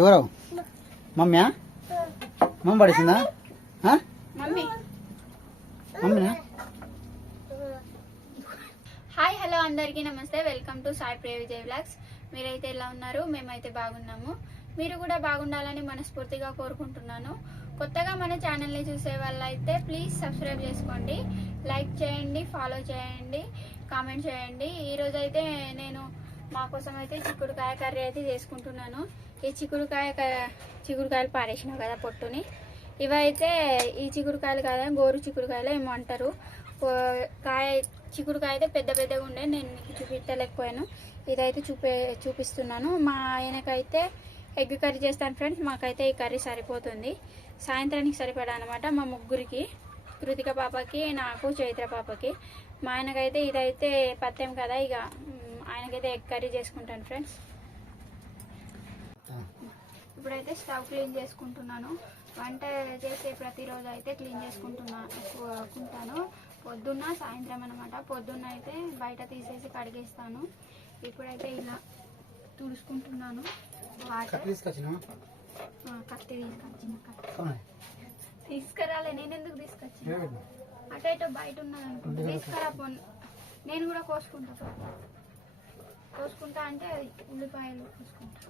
ఎవరు? మమ్మీయా? మమ్మీ పడేసిందా? మమ్మీనా? హాయ్ హలో అందరికీ నమస్తే. Welcome to Sai Priya Vijay blogs మీరైతే ఎలా ఉన్నారు? మేమైతే బాగున్నాము. మీరు కూడా బాగుండాలని మనస్ఫూర్తిగా కోరుకుంటున్నాను. కొత్తగా మన ఛానల్ని చూసే వాళ్ళైతే ప్లీజ్ సబ్స్క్రైబ్ చేసుకోండి. లైక్ చేయండి ఫాలో చేయండి కామెంట్ చేయండి. ఈరోజు అయితే నేను మా కోసం అయితే చిక్కుడుకాయ కర్రీ అయితే చేసుకుంటున్నాను. ఈ చిక్కుడుకాయ క- చిక్కుడుకాయలు పారేసినావు కదా పొట్టుని. ఇవైతే ఈ చిక్కుడుకాయలు కదా గోరు చిక్కుడుకాయలు ఏమో అంటారు. కాయ చిక్కుడుకాయ అయితే పెద్ద పెద్దగా ఉండే నేను మీకు చూపించలేకపోయాను. ఇదైతే చూపే చూపిస్తున్నాను. మా ఆయనకైతే ఎగ్ కర్రీ చేస్తాను ఫ్రెండ్స్ మాకైతే ఈ కర్రీ సరిపోతుంది. సాయంత్రానికి సరిపడా అనమాట మా ముగ్గురికి కృతిక పాపకి నాకు చైత్ర పాపకి. మా ఆయనకైతే ఇదైతే పత్యం కదా ఇక ఆయనకైతే ఎగ్ కర్రీ చేసుకుంటాను ఫ్రెండ్స్ ఇప్పుడైతే స్టవ్ క్లీన్ చేసుకుంటున్నాను. వంట చేసే ప్రతిరోజు అయితే క్లీన్ చేసుకుంటున్నాను పొద్దున్న సాయంత్రం అనమాట పొద్దున్న అయితే బయట తీసేసి కడిగేస్తాను. ఇప్పుడైతే ఇలా తుడుచుకుంటున్నాను. వాటర్. కత్తి తీసుకొచ్చిన తీసుకురాలే నేను ఎందుకు తీసుకొచ్చిన అటు ఇటు బయట ఉన్నది అనుకుంటా తీసుకురా నేను కూడా కోసుకుంటా. పో. కోసుకుంటా అంటే అది ఉల్లిపాయలు కోసుకుంటా.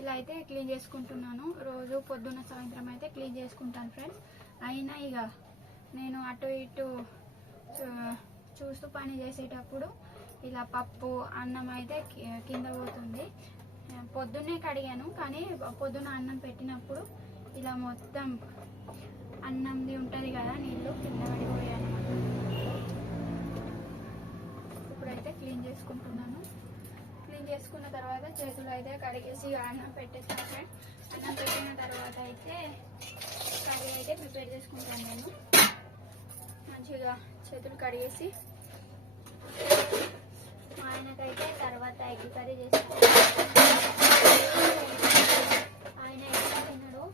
ఇలా అయితే క్లీన్ చేసుకుంటున్నాను. రోజు పొద్దున్న సాయంత్రం అయితే క్లీన్ చేసుకుంటాను ఫ్రెండ్స్. అయినా ఇక నేను అటు ఇటు చూస్తూ పని చేసేటప్పుడు ఇలా పప్పు అన్నం అయితే కింద పోతుంది. పొద్దున్నే కడిగాను కానీ పొద్దున్న అన్నం పెట్టినప్పుడు ఇలా మొత్తం అన్నంది ఉంటుంది కదా నీళ్ళు కింద పడిపోయాను ఇప్పుడైతే క్లీన్ చేసుకుంటున్నాను. చేసుకున్న తర్వాత చేతులు అయితే కడిగేసి అన్నం పెట్టేస్తాను ఫ్రెండ్ అన్నం పెట్టిన తర్వాత అయితే కర్రీ అయితే ప్రిపేర్ చేసుకుంటాను నేను. మంచిగా చేతులు కడిగేసి మా ఆయనకైతే తర్వాత ఎగ్ కర్రీ చేసి ఆయన ఎగ్ తినడు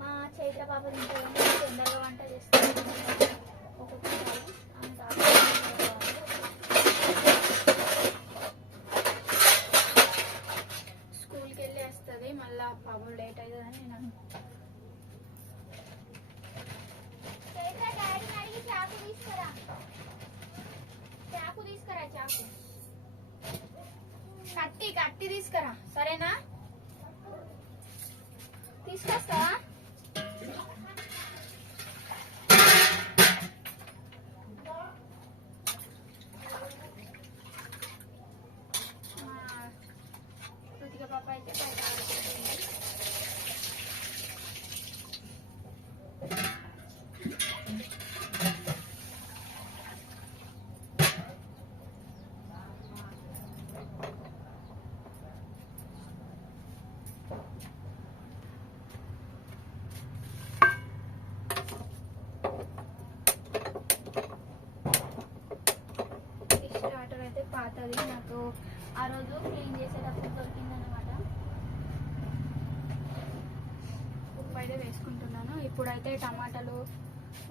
మా చైత్ర పాప తింటాడు తొందరగా వంట చేస్తాను ఒక్కొక్కసారి ఆమె తాగుతుంది స్కూల్కి వెళ్ళి వస్తుంది మళ్ళీ పాపం లేట్ అవుతుందని నేను అనుకుంటా. చైత్ర డాడీని అడిగి చాకు తీసుకురా చాకు తీసుకురా చాకు కత్తి కత్తి తీసుకురా. సరేనా? తీసుకొస్తావా మా కృతిక పాప అయితే బయట ఆడుకుంటుంది. ఈ స్టార్టర్ అయితే పాతది నాకు ఆ రోజు క్లీన్ చేసేటప్పుడు దొరికిందనమాట ఉప్పు అయితే వేసుకుంటున్నాను ఇప్పుడైతే టమాటాలు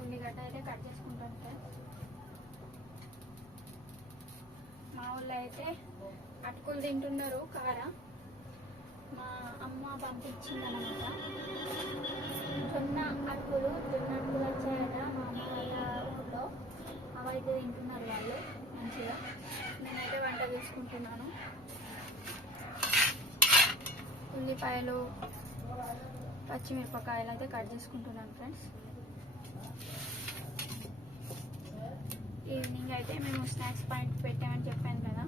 ఉల్లిగడ్డ అయితే కట్ చేసుకుంటాను సార్ మా ఊళ్ళో అయితే అటుకులు తింటున్నారు కార. మా అమ్మ పంపించిందనమాట. జొన్న అటుకులు జొన్న అటుకులు వచ్చాయట మా అమ్మ వాళ్ళ ఊళ్ళో అవైతే తింటున్నారు వాళ్ళు మంచిగా. నేనైతే వంట చేసుకుంటున్నాను. ఉల్లిపాయలు పచ్చిమిరపకాయలు అయితే కట్ చేసుకుంటున్నాను ఫ్రెండ్స్. ఈవినింగ్ అయితే మేము స్నాక్స్ పాయింట్ పెట్టామని చెప్పాను కదా.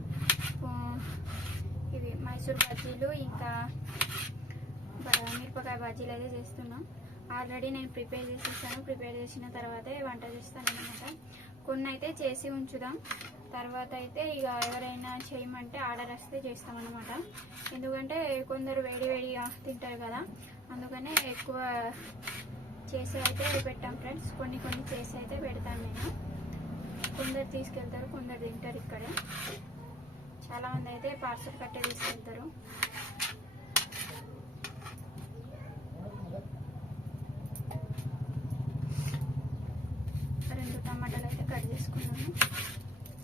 ఇవి మైసూర్ బజ్జీలు ఇంకా మిరపకాయ బజ్జీలు అయితే చేస్తున్నాం. ఆల్రెడీ నేను ప్రిపేర్ చేసేసాను. ప్రిపేర్ చేసిన తర్వాతే వంట చేస్తాను అనమాట కొన్ని అయితే చేసి ఉంచుదాం. తర్వాత అయితే ఇక ఎవరైనా చేయమంటే ఆర్డర్ వస్తే చేస్తామన్నమాట. ఎందుకంటే కొందరు వేడి వేడిగా తింటారు కదా. అందుకనే ఎక్కువ చేసి అయితే పెట్టాం ఫ్రెండ్స్. కొన్ని కొన్ని చేసి అయితే పెడతాను నేను. కొందరు తీసుకెళ్తారు కొందరు తింటారు ఇక్కడే. చాలామంది అయితే పార్సల్ కట్టే తీసుకెళ్తారు. రెండు టమాటాలు అయితే కట్ చేసుకున్నాను.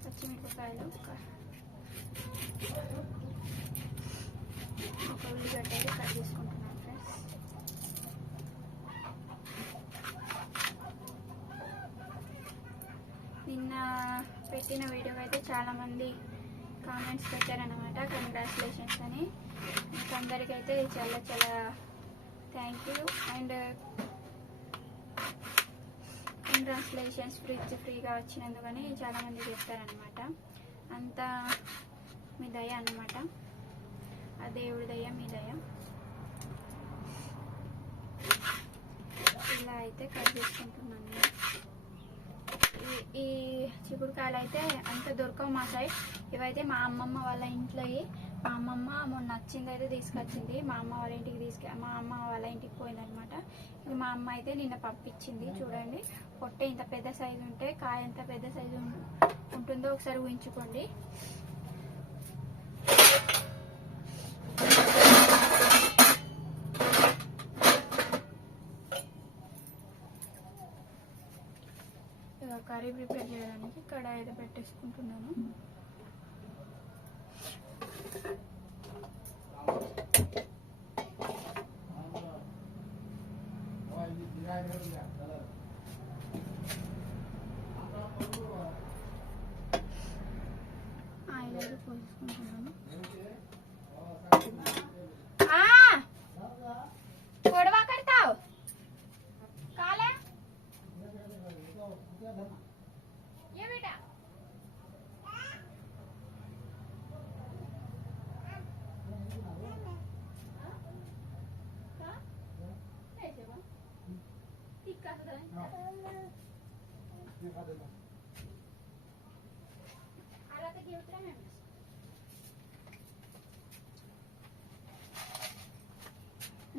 పచ్చిమిరపకాయలు ఒక ఒక ఉల్లిగడ్డ అయితే కట్ చేసుకుంటున్నాను ఫ్రెండ్స్ పెట్టిన వీడియో అయితే చాలామంది కామెంట్స్ పెట్టారనమాట కంగ్రాచులేషన్స్ అని. మీకు చాలా చాలా thank you and congratulations fridge ఫ్రీగా వచ్చినందుకని చాలామంది చెప్తారనమాట అంతా మీ దయ అన్నమాట. ఆ దేవుడి దయ మీ దయ. ఇలా అయితే కట్ చేసుకుంటున్నాను ఈ- ఈ చిక్కుడుకాయలు అయితే అంత దొరకవు మా సైడ్. ఇవైతే మా అమ్మమ్మ వాళ్ళ ఇంట్లో మా అమ్మమ్మ మొన్న నచ్చింది అయితే తీసుకొచ్చింది. మా అమ్మ వాళ్ళ ఇంటికి తీసుకు మా అమ్మ వాళ్ళ ఇంటికి పోయిందనమాట ఇది మా అమ్మ అయితే నిన్న పంపించింది. చూడండి. పొట్ట ఇంత పెద్ద సైజు ఉంటే కాయ ఎంత పెద్ద సైజు ఉంటుందో ఒకసారి ఊహించుకోండి. కర్రీ ప్రిపేర్ చేయడానికి కడాయి అయితే పెట్టేసుకుంటున్నాను.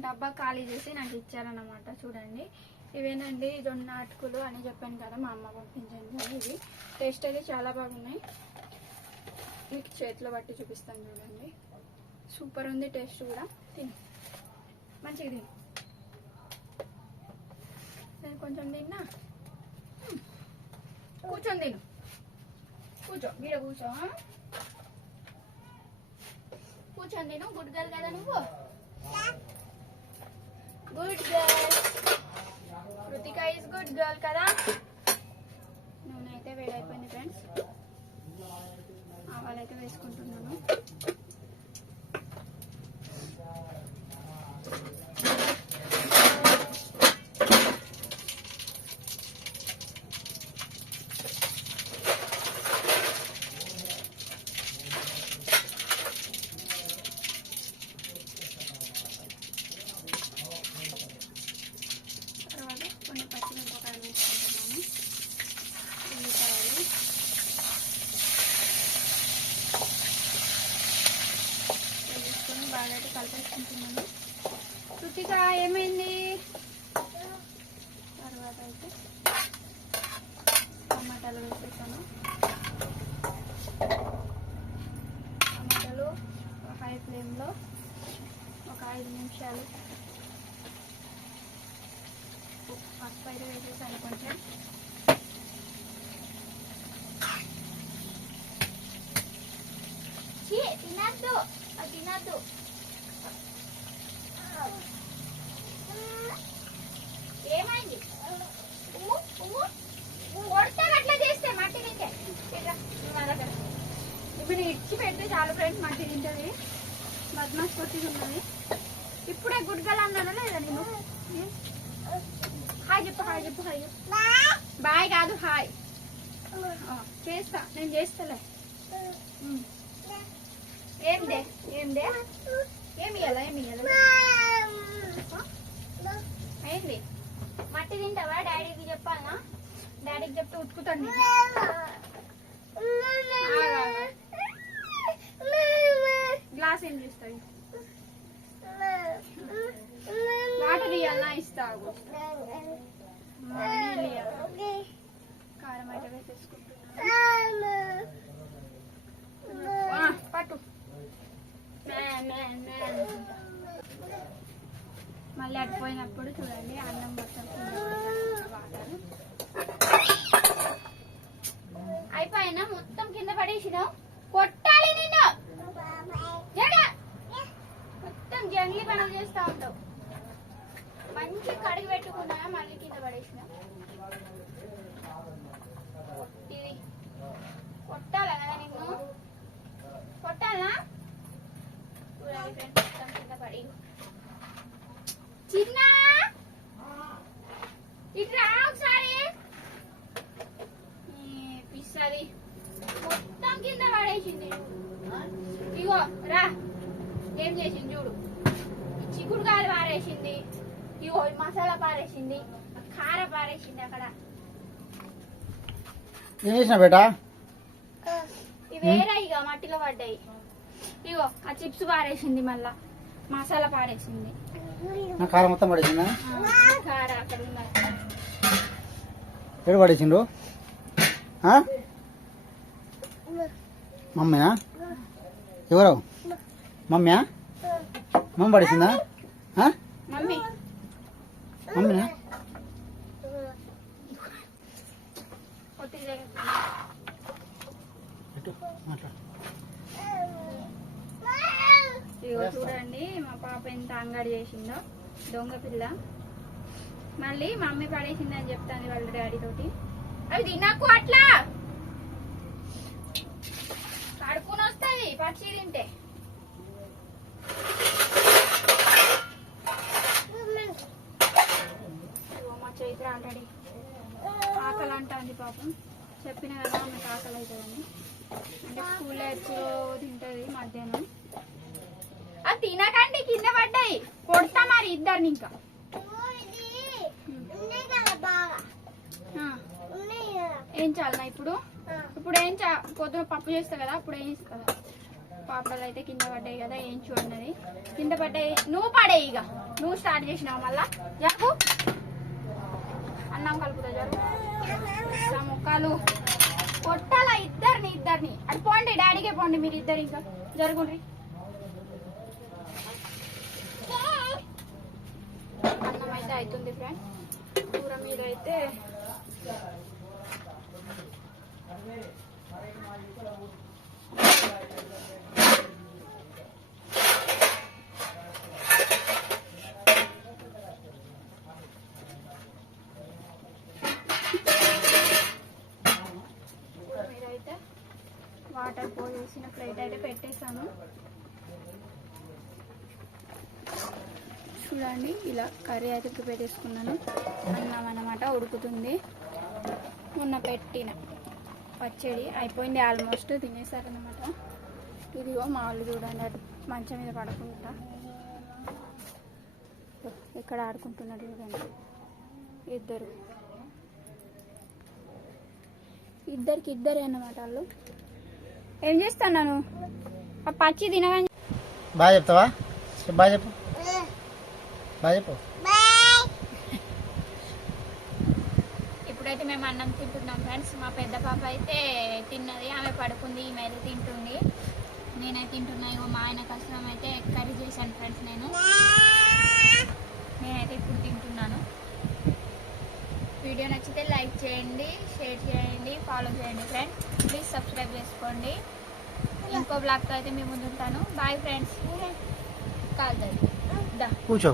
డబ్బా ఖాళీ చేసి నాకు ఇచ్చారన్నమాట చూడండి. ఇవేనండి రెండు అటుకులు అని చెప్పాను కదా మా అమ్మ పంపించండి ఇవి టేస్ట్ అయితే చాలా బాగున్నాయి. మీకు చేతిలో బట్టి చూపిస్తాను చూడండి. సూపర్ ఉంది టేస్ట్ కూడా. తిని. మంచిగా తిని. నేను కొంచెం తిన్నా? కూర్చొని తిను. కూర్చో మీద కూర్చో కూర్చొని తిను. గుడ్ కదా నువ్వు? Good girl Kritika is good girl కదా? నూనె అయితే వేడైపోయింది ఫ్రెండ్స్ ఆవాలైతే వేసుకుంటున్నాను తర్వాత కొన్ని పచ్చిమిరపకాయలు వేసుకుంటున్నాను ఉల్లిపాయలు వేసుకొని బాగా అయితే కలిపేసుకుంటున్నాను కృతిక ఏమైంది? తర్వాత అయితే టమాటాలు వేసేసాను టమాటాలు హై ఫ్లేమ్లో ఒక ఐదు నిమిషాలు పసుపు అయితే వేసేసాను కొంచెం. తినద్దు అది తినద్దు. ఏమైంది? ఉమ్ము, అట్లా చేస్తే మట్టి తింటే. దగ్గర. ఇప్పుడు ఇచ్చి పెడితే చాలు ఫ్రెండ్స్ మట్టి తింటది. బద్మాస్ కొట్టి ఉన్నది. ఇప్పుడే గుడ్గలు అన్నాను లేదా నేను హాయ్ చెప్పు హాయ్ చెప్పు హాయ్ చెప్పు. బాయ్ కాదు హాయ్. ఆ, చేస్తా నేను చేస్తలే. ఉమ్. ఏం దే ఏం దే? ఏమి ఇయ్యాలా ఏమి ఏంది? మట్టి తింటావా? డాడీకి చెప్పాలా? డాడీకి చెప్తే ఆగు. గ్లాస్ ఏం చేస్తాయి వాటర్ ఇవ్వాలా ఇస్తా ఆగు. ఆ, నీళ్ళు ఇయ్యాలా? కారం అయితే వేసేసుకుంటున్నాను. ఆ, పట్టు. మళ్ళీ అడిపోయినప్పుడు చూడండి అన్నం మొత్తం వాటర్. అయిపోయినా మొత్తం కింద పడేసినావు. కొట్టాలి నేను మొత్తం జంగ్లీ పనులు చేస్తా ఉంటావు. మంచి కడిగి పెట్టుకున్నా మళ్ళీ కింద పడేసిన ఇది కొట్టాలా కదా నిన్ను? కొట్టాలా? ఫ్రెండ్స్ మొత్తం కింద పడేసింది. ఇగో రా. ఏం చేసింది చూడు. చిక్కుడుకాయలు పారేసింది. ఇగో మసాలా పారేసింది. కార పారేసింది అక్కడ. ఏం చేసిన బేటా? ఇవి వేరే ఇక మట్టిలో పడ్డాయి. ఇగో ఆ చిప్స్ పారేసింది మళ్ళా. మసాలా పారేసింది. నా కారం మొత్తం పడేసిందా? కార అక్కడ ఉన్నది ఎక్కడ పడేసిండు ఆ? మమ్మీనా? ఎవరు? మమ్మీయా? మమ్మీ పడేసిందా? మమ్మీ. మమ్మీనా కొట్టి జాగ్రత్త. ఇటు మాట్లాడు చూడండి మా పాప ఎంత అంగడి చేసిందో. దొంగ పిల్ల. మళ్ళీ మమ్మీ పడేసిందని చెప్తాను వాళ్ళ డాడీ తోటి. అవి తినకు అట్లా. పడుకుని వస్తుంది పచ్చి తింటే. మా చైత్ర అంటాడి ఆకలి అంటుంది పాపం. చెప్పిన కదా ఆమెకు ఆకలి అవుతుందని. అంటే స్కూల్లో ఎప్పుడో తింటది మధ్యాహ్నం. తినకండి కింద పడ్డాయి. కొడతా మరి ఇద్దరిని ఇంకా. ఏం చాలనా ఇప్పుడు? ఇప్పుడు ఏం చా పొద్దున పప్పు చేస్తా కదా అప్పుడు ఏం కదా? పాపలు అయితే కింద పడ్డాయి కదా ఏం చూడన్నది కింద పడ్డాయి. నువ్వు పడేయి ఇక. నువ్వు స్టార్ట్ చేసినావు మళ్ళా? జరుగు. అన్నం కలుపుతా జరుగు. నా ముక్కలు కొట్టాలా ఇద్దరిని ఇద్దరిని. అది పోండి డాడీకే పోండి మీరు ఇద్దరు ఇంకా. జరుగుండ్రి అన్నం అయితే అవుతుంది ఫ్రెండ్. కూర మీద అయితే అయితే వాటర్ పోసేసిన ప్లేట్ అయితే పెట్టేసాను చూడండి ఇలా కర్రీ అయితే ప్రిపేర్ చేసుకున్నాను. అన్నం అన్నమాట ఉడుకుతుంది. మొన్న పెట్టిన పచ్చడి అయిపోయింది ఆల్మోస్ట్ తినేసారనమాట ఇదిగో మా వాళ్ళు చూడండి అది మంచం మీద పడుకుంటా. ఇక్కడ ఆడుకుంటున్నారు చూడండి. ఇద్దరు. ఇద్దరికి ఇద్దరే అన్నమాట వాళ్ళు. ఏం చేస్తాను ఆ పచ్చి తినగానే బాగా చెప్తావా? బాగా చెప్పు. బాగా చెప్పు ఇప్పుడైతే మేము అన్నం తింటున్నాం ఫ్రెండ్స్. మా పెద్ద పాప అయితే తిన్నది ఆమె పడుకుంది ఈమె అయితే తింటుంది. నేనైతే తింటున్నా ఇగో మా ఆయన కష్టం అయితే కర్రీ చేశాను ఫ్రెండ్స్ నేను. నేనైతే ఇప్పుడు తింటున్నాను. వీడియో నచ్చితే లైక్ చేయండి షేర్ చేయండి ఫాలో చేయండి ఫ్రెండ్స్. ప్లీజ్ సబ్స్క్రైబ్ చేసుకోండి. ఇంకో బ్లాగ్తో అయితే మేము ముందుంటాను. Bye friends. కాల్ దా కూర్చో